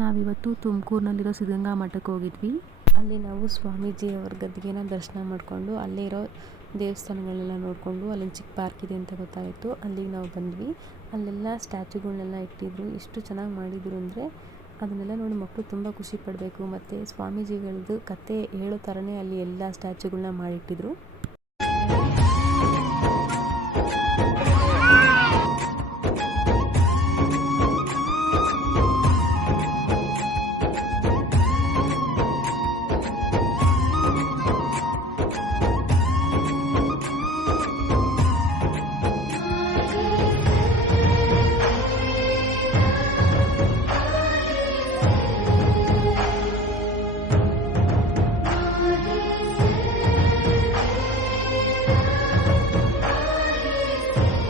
ನಾವಿವತ್ತು ತುಮಕೂರಿನಲ್ಲಿರೋ ಸಿದ್ಧಗಂಗಾ ಮಠಕ್ಕೆ ಹೋಗಿದ್ವಿ. ಅಲ್ಲಿ ನಾವು ಸ್ವಾಮೀಜಿಯವ್ರ ಗದ್ದಿಗೆನ ದರ್ಶನ ಮಾಡಿಕೊಂಡು ಅಲ್ಲೇ ಇರೋ ದೇವಸ್ಥಾನಗಳನ್ನೆಲ್ಲ ನೋಡಿಕೊಂಡು ಅಲ್ಲಿ ಚಿಕ್ಕ ಪಾರ್ಕ್ ಇದೆ ಅಂತ ಗೊತ್ತಾಯಿತು. ಅಲ್ಲಿಗೆ ನಾವು ಬಂದ್ವಿ. ಅಲ್ಲೆಲ್ಲ ಸ್ಟ್ಯಾಚುಗಳನ್ನೆಲ್ಲ ಇಟ್ಟಿದ್ರು. ಎಷ್ಟು ಚೆನ್ನಾಗಿ ಮಾಡಿದ್ರು ಅಂದರೆ ಅದನ್ನೆಲ್ಲ ನೋಡಿ ಮಕ್ಕಳು ತುಂಬ ಖುಷಿ ಪಡಬೇಕು. ಮತ್ತು ಸ್ವಾಮೀಜಿಗಳದ್ದು ಕತೆ ಹೇಳೋ ಥರನೇ ಅಲ್ಲಿ ಎಲ್ಲ ಸ್ಟ್ಯಾಚುಗಳನ್ನ ಮಾಡಿಟ್ಟಿದ್ರು. Oh.